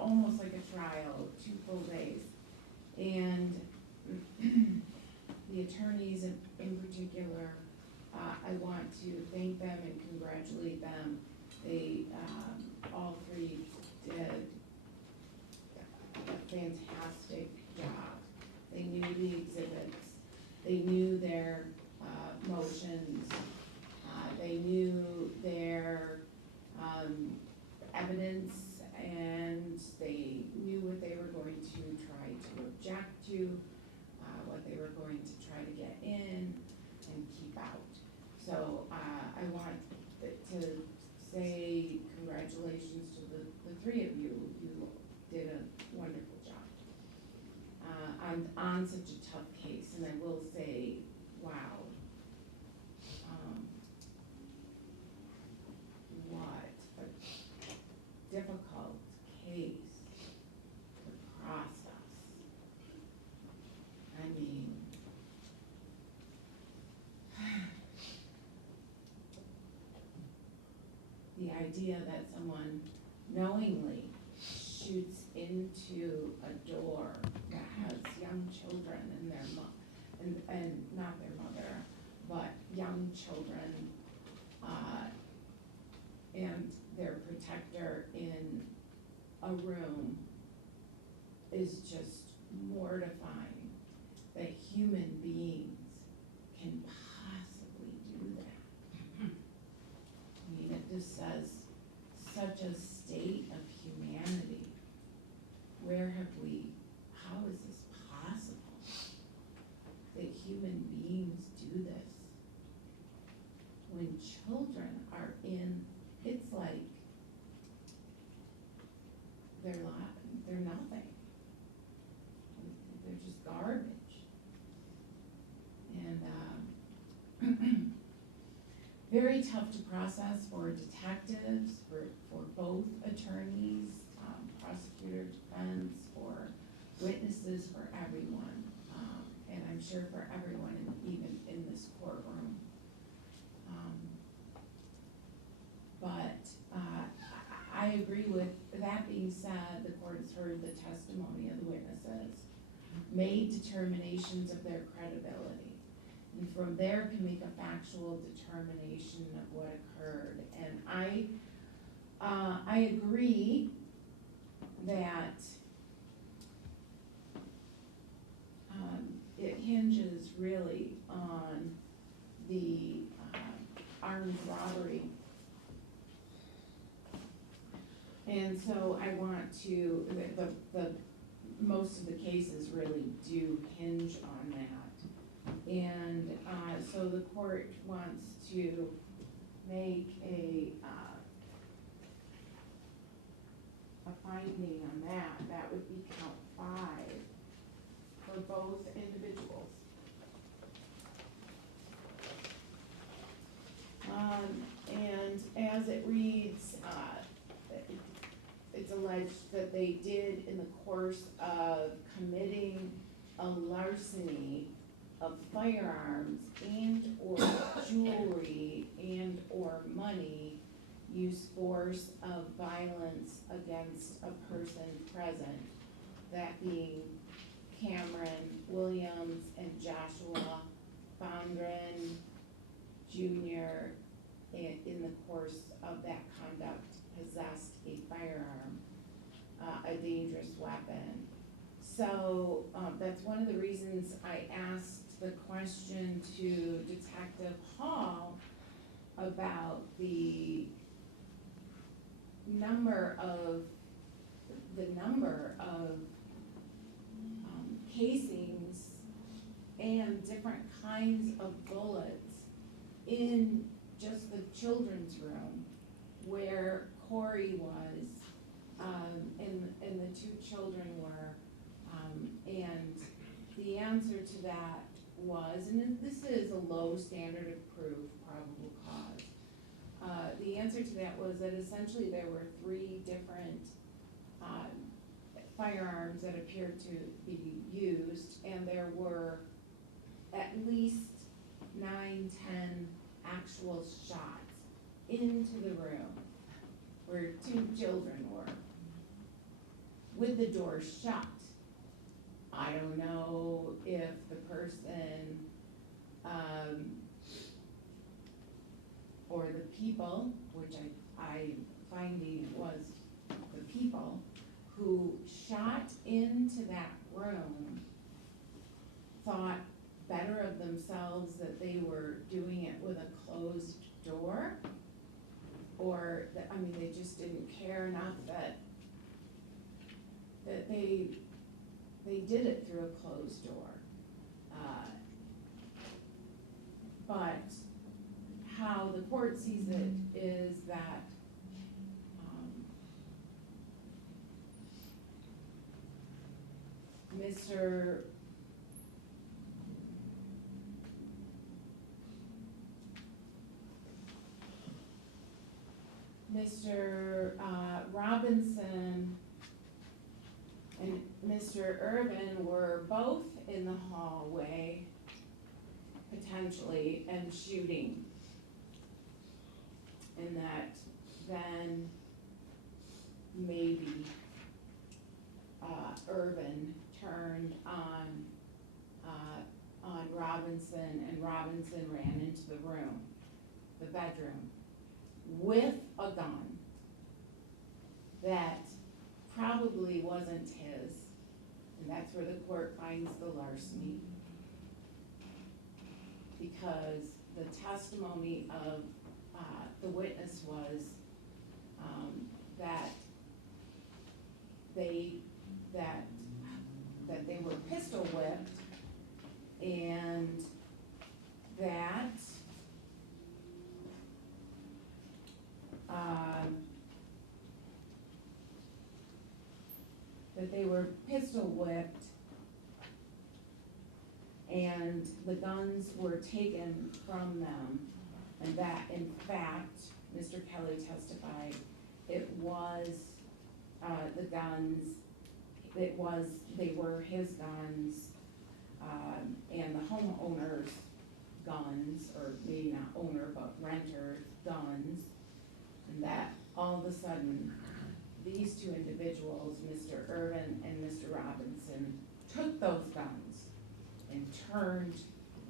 almost like a trial, 2 full days. And the attorneys in particular, I want to thank them and congratulate them. They, all three did a fantastic job. They knew the exhibits, they knew their motions, they knew their evidence, and they knew what they were going to try to object to, what they were going to try to get in and keep out. So I want to say congratulations to the three of you. You did a wonderful job on such a tough case, and I will say, wow. What a difficult case to process. I mean, the idea that someone knowingly shoots into a door that has young children and their and not their mother, but young children, and their protector in a room is just mortifying that human beings can possibly do that. I mean, it just says such a state of humanity. Where have we, how is this possible that human beings do this? When children are in, it's like they're nothing. They're just garbage. And very tough to process for detectives, for both attorneys, prosecutor, defense, for witnesses, for everyone, and I'm sure for everyone even in this courtroom. But I agree with, that being said, the court has heard the testimony of the witnesses, made determinations of their credibility, and from there can make a factual determination of what occurred. And I agree that it hinges really on the armed robbery. And so I want to, the most of the cases really do hinge on that. And so the court wants to make a finding on that. That would be count 5 for both individuals. And as it reads, it's alleged that they did, in the course of committing a larceny of firearms and or jewelry and or money, use force of violence against a person present, that being Cameron Williams and Joshua Fondren Jr. in the course of that conduct possessed a firearm, a dangerous weapon. So that's one of the reasons I asked the question to Detective Hall about the number of casings and different kinds of bullets in just the children's room where Corey was, and the 2 children were, and the answer to that was, and this is a low standard of proof, probable cause, the answer to that was that essentially there were 3 different firearms that appeared to be used, and there were at least 9, 10 actual shots into the room where 2 children were. with the door shut. I don't know if the person, or the people, which I finding was the people who shot into that room thought better of themselves that they were doing it with a closed door, or that, I mean, they just didn't care enough that they did it through a closed door. But how the court sees it is that Mr. Robinson and Mr. Irvin were both in the hallway, potentially, and shooting. And that then maybe Irvin turned on Robinson, and Robinson ran into the room, the bedroom, with a gun that probably wasn't his, and that's where the court finds the larceny, because the testimony of the witness was that they were pistol whipped, and that they were pistol whipped, and the guns were taken from them, and that in fact, Mr. Kelly testified, it was the guns, they were his guns, and the homeowner's guns, or maybe not owner, but renter guns, and that all of a sudden, these two individuals, Mr. Irvin and Mr. Robinson, took those guns and turned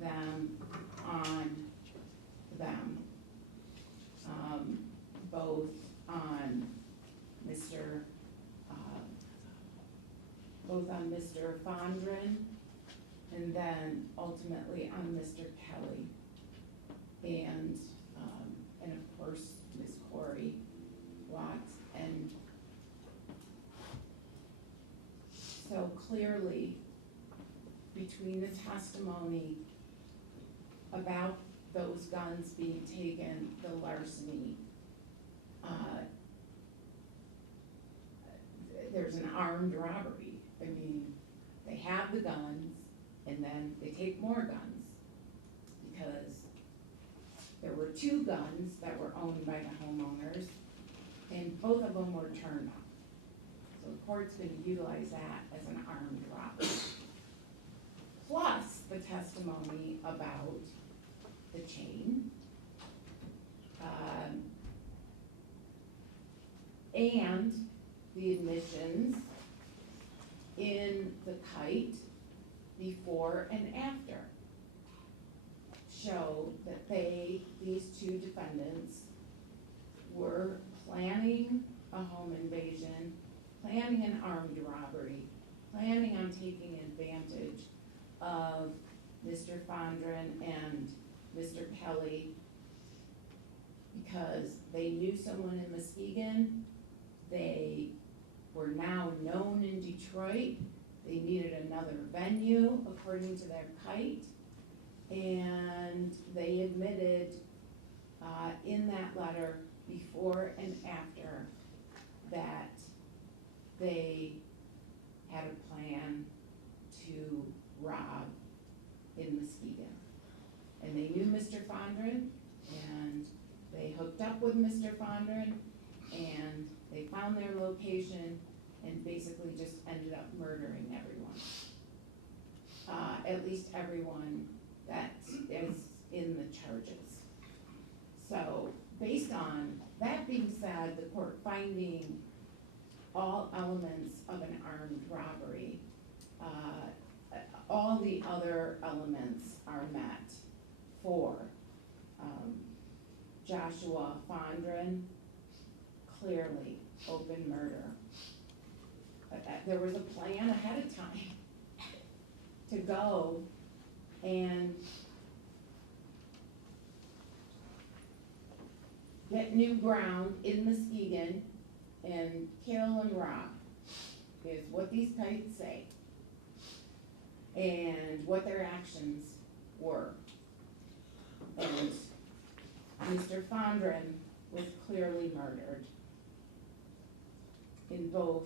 them on them, both on Mr. Fondren, and then ultimately on Mr. Kelly, and of course, Ms. Corey Watts. And so clearly, between the testimony about those guns being taken, the larceny, there's an armed robbery. I mean, they have the guns, and then they take more guns, because there were two guns that were owned by the homeowners, and both of them were turned on. So the court's gonna utilize that as an armed robbery. Plus the testimony about the chain, and the admissions in the kite before and after show that these two defendants were planning a home invasion, planning an armed robbery, planning on taking advantage of Mr. Fondren and Mr. Kelly, because they knew someone in Muskegon. They were now known in Detroit. They needed another venue according to their kite, and they admitted in that letter before and after that they had a plan to rob in Muskegon. And they knew Mr. Fondren, and they hooked up with Mr. Fondren, and they found their location and basically just ended up murdering everyone. At least everyone that is in the charges. So based on that being said, the court finding all elements of an armed robbery. All the other elements are met for Joshua Fondren, clearly open murder. There was a plan ahead of time to go and get new ground in Muskegon and kill and rob, is what these kites say, and what their actions were. And Mr. Fondren was clearly murdered in both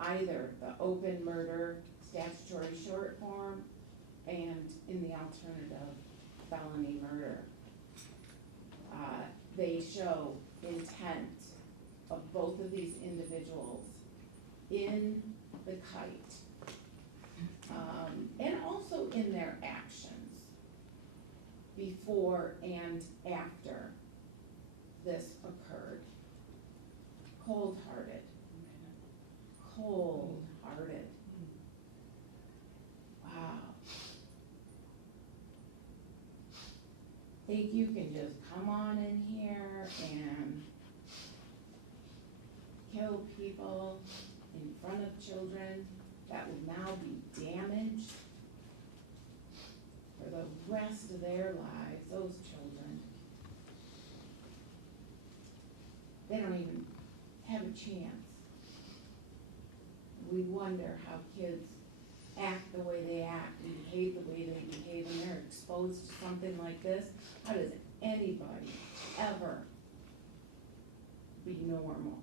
either the open murder statutory short form and in the alternative felony murder. They show intent of both of these individuals in the kite, and also in their actions before and after this occurred. Cold-hearted. Cold-hearted. Wow. Think you can just come on in here and kill people in front of children that will now be damaged for the rest of their lives, those children. They don't even have a chance. We wonder how kids act the way they act and behave the way they behave when they're exposed to something like this. How does anybody ever be normal?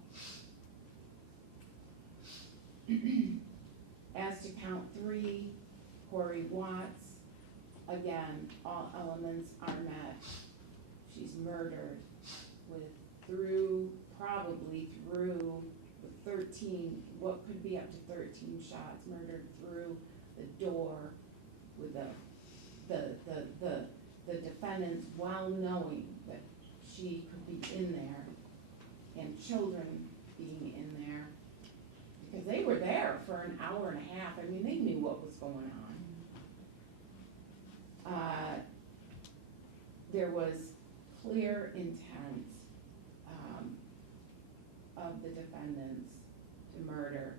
As to count 3, Corey Watts, again, all elements are met. She's murdered probably through the 13, what could be up to 13 shots, murdered through the door with the defendants, while knowing that she could be in there and children being in there, because they were there for an hour and a half. I mean, they knew what was going on. There was clear intent of the defendants to murder,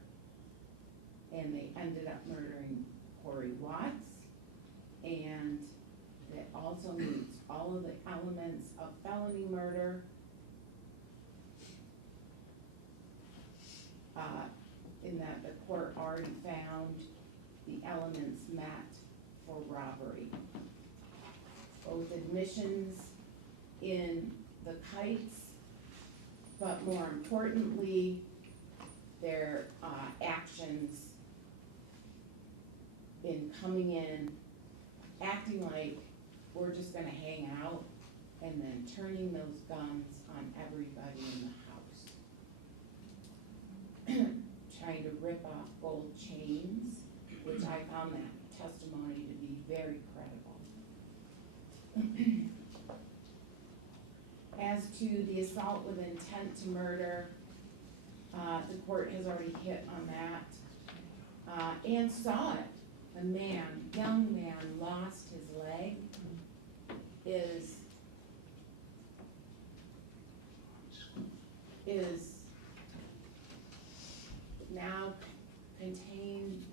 and they ended up murdering Corey Watts, and it also meets all of the elements of felony murder. In that the court already found the elements met for robbery. Both admissions in the kites, but more importantly, their actions in coming in, acting like we're just gonna hang out, and then turning those guns on everybody in the house. Trying to rip off gold chains, which I found that testimony to be very credible. As to the assault with intent to murder, the court has already hit on that, and saw it. A young man lost his leg, is now contained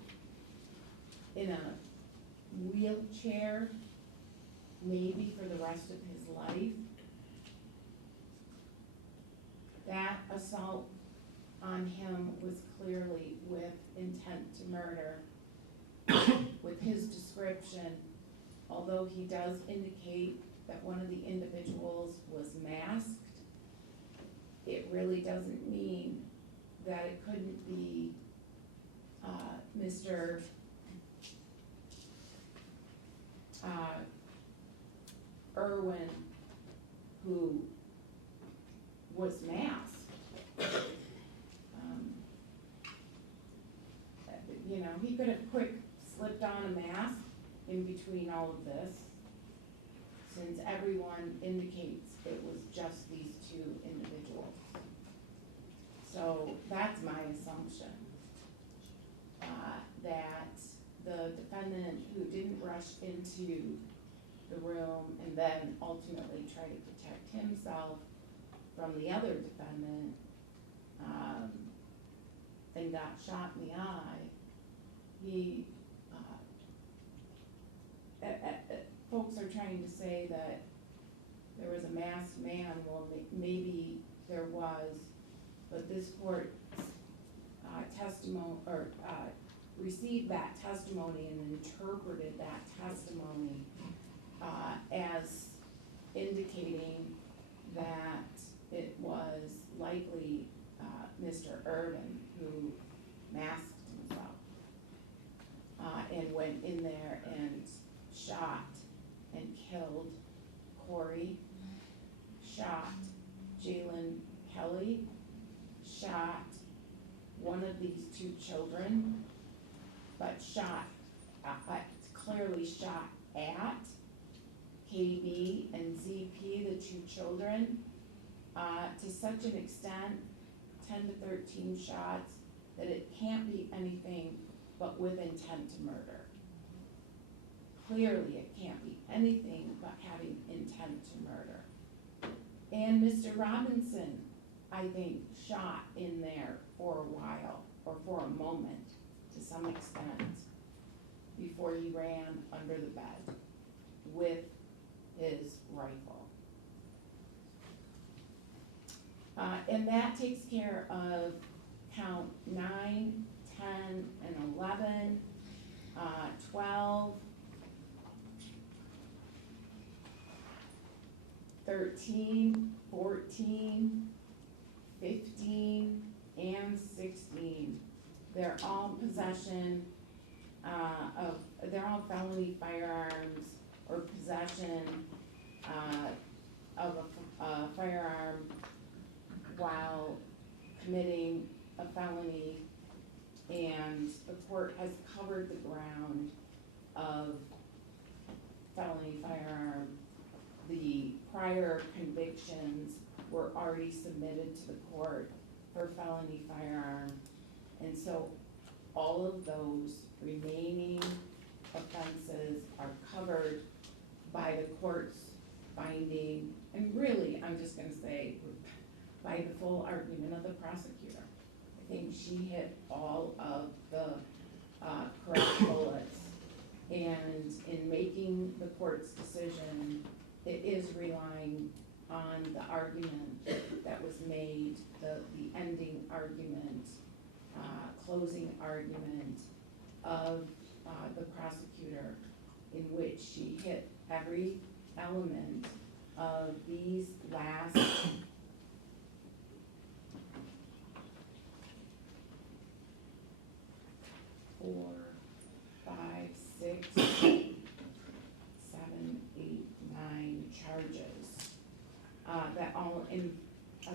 in a wheelchair, maybe for the rest of his life. That assault on him was clearly with intent to murder. With his description, although he does indicate that one of the individuals was masked, it really doesn't mean that it couldn't be Mr. Irwin, who was masked. You know, he could have quick slipped on a mask in between all of this, since everyone indicates it was just these 2 individuals. So So that's my assumption. That the defendant who didn't rush into the room and then ultimately try to protect himself from the other defendant, and got shot in the eye, he, folks are trying to say that there was a masked man. Well, maybe there was, but this court testimony, or received that testimony and interpreted that testimony as indicating that it was likely Mr. Irvin who masked himself and went in there and shot and killed Corey, shot Jalen Kelly, shot one of these two children, but clearly shot at KB and ZP, the two children, to such an extent, 10 to 13 shots, that it can't be anything but with intent to murder. Clearly, it can't be anything but having intent to murder. And Mr. Robinson, I think, shot in there for a while, or for a moment, to some extent, before he ran under the bed with his rifle. And that takes care of count 9, 10, and 11, 12, 13, 14, 15, and 16. They're all possession they're all felony firearms, or possession of a firearm while committing a felony, and the court has covered the ground of felony firearm. The prior convictions were already submitted to the court for felony firearm, and so all of those remaining offenses are covered by the court's finding, and really, I'm just gonna say, by the full argument of the prosecutor. I think she hit all of the correct bullets, and in making the court's decision, it is relying on the argument that was made, the ending argument, closing argument of the prosecutor, in which she hit every element of these last 4, 5, 6, 7, 8, 9 charges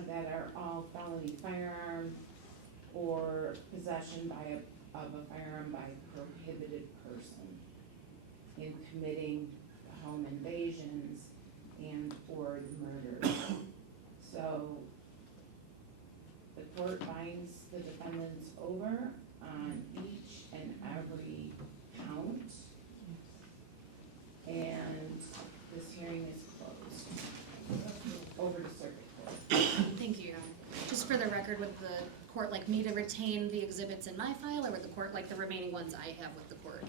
that are all felony firearm or possession of a firearm by a prohibited person in committing the home invasions and or the murders. So the court finds the defendants over on each and every count, and this hearing is closed. Over to circuit court. Thank you, Your Honor. Just for the record, would the court like me to retain the exhibits in my file, or would the court like the remaining ones I have with the court?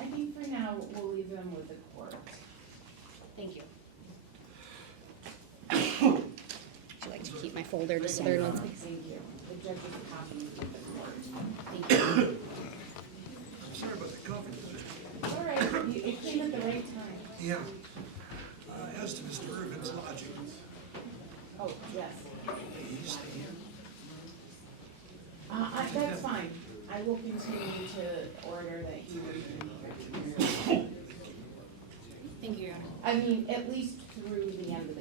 I think for now, we'll leave them with the court. Thank you. Would you like to keep my folder just so they're in one space? Thank you. The judge's copy with the court. Thank you. I'm sorry about the coffee. All right, it came at the right time. Yeah. As to Mr. Irvin's lodging, Oh, yes. he's here. That's fine. I will continue to order that he remain here. Thank you, Your Honor. I mean, at least through the end of the